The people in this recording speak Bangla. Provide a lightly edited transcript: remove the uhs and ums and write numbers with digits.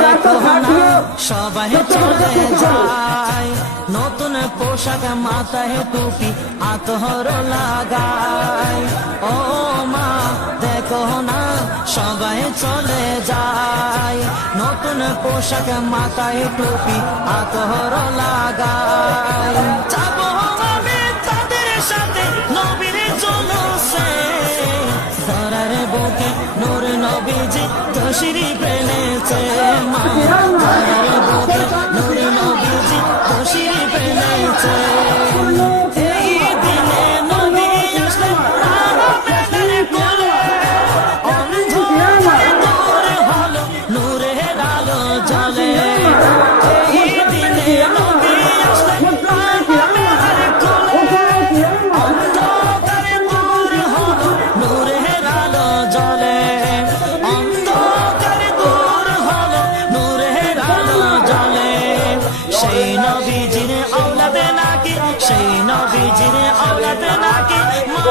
দেখো না সবাই চলে যায়, নতুন পোশাক মাথায় টুপি আতর লাগায়। ও মা দেখো না সবাই চলে যায়, নতুন পোশাক মাথায় টুপি আতর লাগায়। যাবো আমি তাদের সাথে নবীর জলসে, ধরার বুকে নূর নবীজি তশরিফ এনেছে। মা ধরার বুকে নূর নবীজি তশরিফ এনেছে। এই দিনে নবী আসলেন প্রাণের কোলে, অন্ধকার দূর হলো নূরের আলো জ্বলে। এই দিনে নবী আসলেন প্রাণের কোলে, অন্ধকার দূর হলো নূরের আলো জ্বলে। অন্ধকার দূর হলো নূরের আলো জ্বলে। সেই নবীজির আওলাদে নাকি, সেই নবীজির আওলাদে নাকি মা